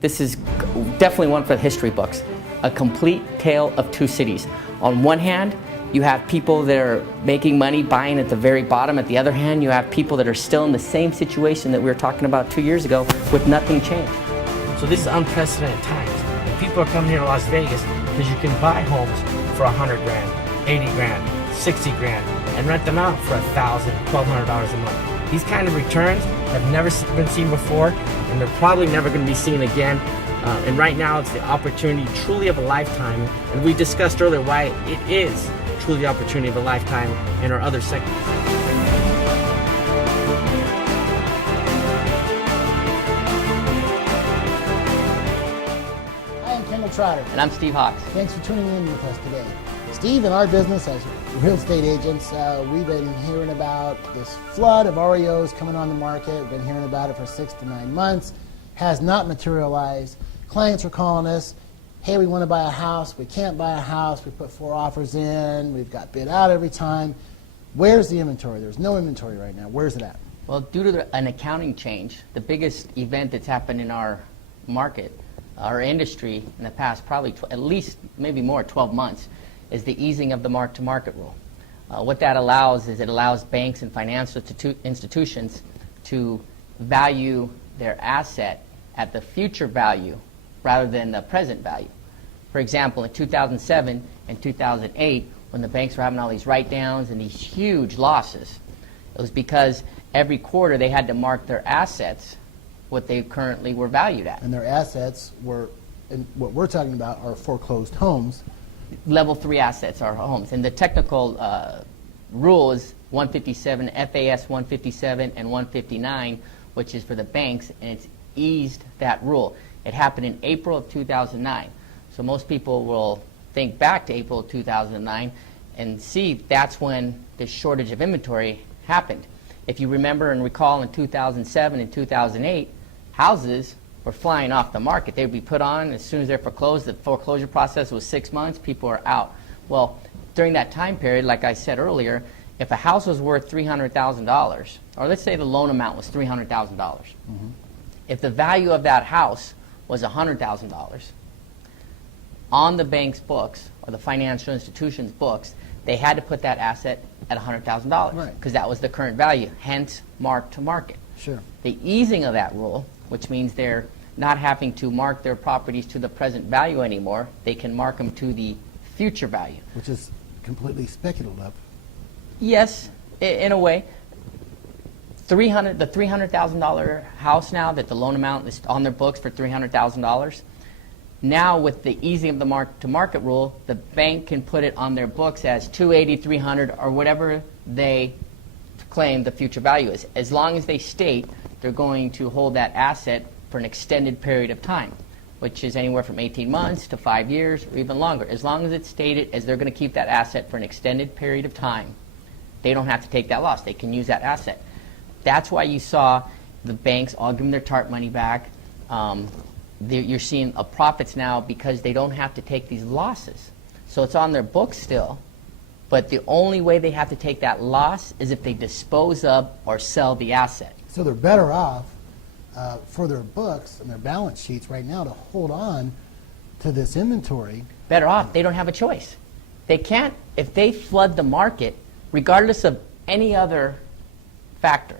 This is definitely one for the history books. A complete tale of two cities. On one hand, you have people that are making money buying at the very bottom. At the other hand, you have people that are still in the same situation that we were talking about 2 years ago with nothing changed. So this is unprecedented times. And people are coming here to Las Vegas because you can buy homes for 100 grand, 80 grand, 60 grand, and rent them out for $1,000, $1,200 a month. These kind of returns have never been seen before, and they're probably never going to be seen again. And right now, it's the opportunity truly of a lifetime. And we discussed earlier why it is truly the opportunity of a lifetime in our other sectors. Hi, I'm Kendall Trotter. And I'm Steve Hawks. Thanks for tuning in with us today. Steve, in our business as real estate agents, we've been hearing about this flood of REOs coming on the market. We've been hearing about it for 6 to 9 months. Has not materialized. Clients are calling us, hey, we want to buy a house. We can't buy a house. We put 4 offers in. We've got bid out every time. Where's the inventory? There's no inventory right now. Where's it at? Well, due to an accounting change, the biggest event that's happened in our market, our industry in the past probably at least maybe more 12 months is the easing of the mark-to-market rule. What that allows is it allows banks and financial institutions to value their asset at the future value rather than the present value. For example, in 2007 and 2008, when the banks were having all these write-downs and these huge losses, it was because every quarter they had to mark their assets what they currently were valued at. And their assets were, and what we're talking about are foreclosed homes. Level 3 assets are homes. And the technical rule is 157, FAS 157 and 159, which is for the banks, and it's eased that rule. It happened in April of 2009. So most people will think back to April of 2009 and see that's when the shortage of inventory happened. If you remember and recall, in 2007 and 2008, houses were flying off the market. They would be put on as soon as they're foreclosed. The foreclosure process was 6 months. People are out. Well, during that time period, like I said earlier, if a house was worth $300,000, or let's say the loan amount was $300,000, if the value of that house was $100,000, on the bank's books or the financial institution's books, they had to put that asset at $100,000 because that was the current value, hence mark to market. Sure. The easing of that rule, which means they're not having to mark their properties to the present value anymore, they can mark them to the future value. Which is completely speculative. Yes, in a way. The $300,000 house now that the loan amount is on their books for $300,000. Now with the easing of the mark-to-market rule, the bank can put it on their books as $280,000, $300,000, or whatever they claim the future value is. As long as they state they're going to hold that asset for an extended period of time, which is anywhere from 18 months to 5 years or even longer. As long as it's stated as they're going to keep that asset for an extended period of time, they don't have to take that loss. They can use that asset. That's why you saw the banks all give them their TARP money back. You're seeing profits now because they don't have to take these losses. So it's on their books still, but the only way they have to take that loss is if they dispose of or sell the asset. So they're better off for their books and their balance sheets right now to hold on to this inventory. Better off. They don't have a choice. They can't, if they flood the market, regardless of any other factor,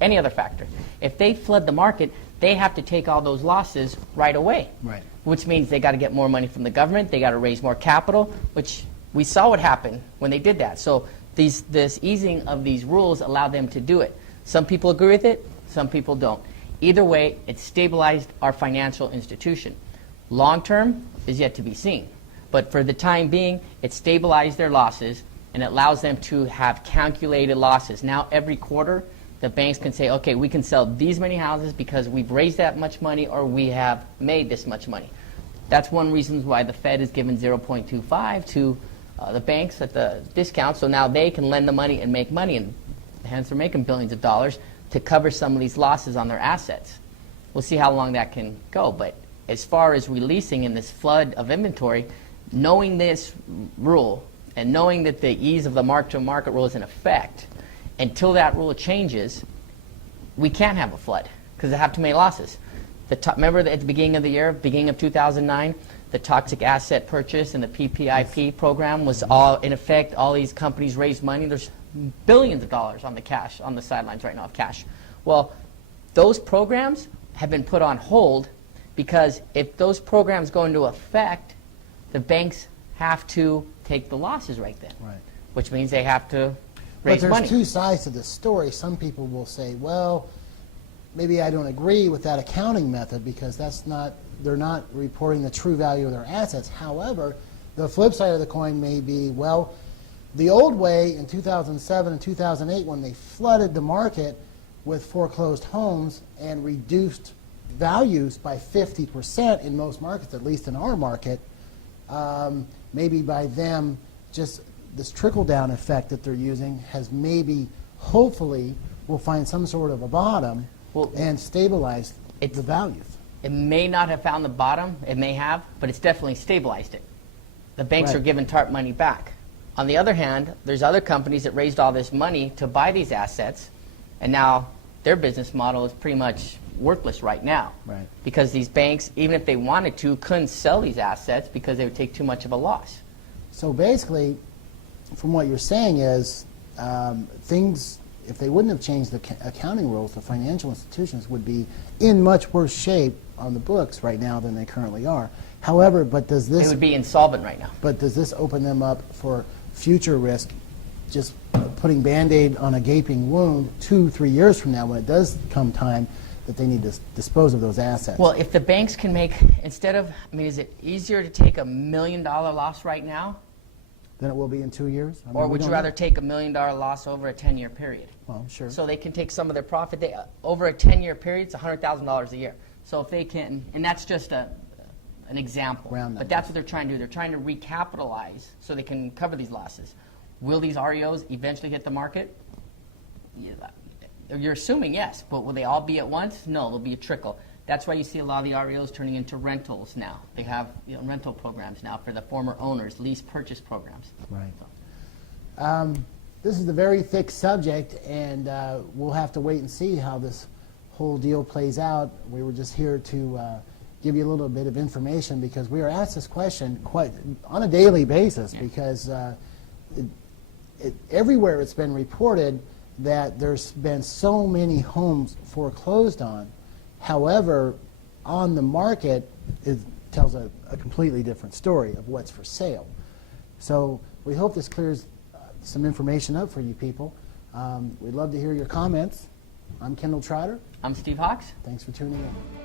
if they flood the market, they have to take all those losses right away. Right. Which means they got to get more money from the government, they got to raise more capital, which we saw what happened when they did that. So this easing of these rules allowed them to do it. Some people agree with it, some people don't. Either way, it stabilized our financial institution. Long term is yet to be seen. But for the time being, it stabilized their losses and it allows them to have calculated losses. Now every quarter, the banks can say, okay, we can sell these many houses because we've raised that much money or we have made this much money. That's one reason why the Fed has given 0.25 to the banks at the discount, so now they can lend the money and make money, and hence they're making billions of dollars to cover some of these losses on their assets. We'll see how long that can go, but as far as releasing in this flood of inventory, knowing this rule and knowing that the ease of the mark-to-market rule is in effect, until that rule changes, we can't have a flood because they have too many losses. Remember at the beginning of the year, beginning of 2009, the toxic asset purchase and the PPIP program was all in effect. All these companies raised money. There's billions of dollars on the sidelines right now of cash. Well, those programs have been put on hold because if those programs go into effect, the banks have to take the losses right then, Right. which means they have to But raise there's money. two sides to this story. Some people will say, well, maybe I don't agree with that accounting method because they're not reporting the true value of their assets. However, the flip side of the coin may be, well, the old way in 2007 and 2008 when they flooded the market with foreclosed homes and reduced values by 50% in most markets, at least in our market, maybe by them just this trickle-down effect that they're using has maybe, hopefully, will find some sort of a bottom and stabilize the values. It may not have found the bottom, it may have, but it's definitely stabilized it. The banks Right. are giving TARP money back. On the other hand, there's other companies that raised all this money to buy these assets, and now their business model is pretty much worthless right now. Right. Because these banks, even if they wanted to, couldn't sell these assets because they would take too much of a loss. So basically, from what you're saying is, things, if they wouldn't have changed the accounting rules, the financial institutions would be in much worse shape on the books right now than they currently are. However, but does They this would be insolvent right now. but does this open them up for future risk, just putting Band-Aid on a gaping wound 2-3 years from now when it does come time that they need to dispose of those assets? Well, if the banks can make, instead of, is it easier to take $1 million loss right now? Then it will be in 2 years? I mean, Or we would you don't rather know. take $1 million loss over a 10-year period? Well, sure. So they can take some of their profit. Over a 10-year period, it's $100,000 a year. So if they can, and that's just an example, Round but that's what they're trying to do. They're trying to recapitalize so they can cover these losses. Will these REOs eventually hit the market? Yeah, you're assuming yes, but will they all be at once? No, there'll be a trickle. That's why you see a lot of the REOs turning into rentals now. They have rental programs now for the former owners, lease purchase programs. Right. This is a very thick subject, and we'll have to wait and see how this whole deal plays out. We were just here to give you a little bit of information because we are asked this question quite on a daily basis because everywhere it's been reported that there's been so many homes foreclosed on. However, on the market, it tells a completely different story of what's for sale. So we hope this clears some information up for you people. We'd love to hear your comments. I'm Kendall Trotter. I'm Steve Hawks. Thanks for tuning in.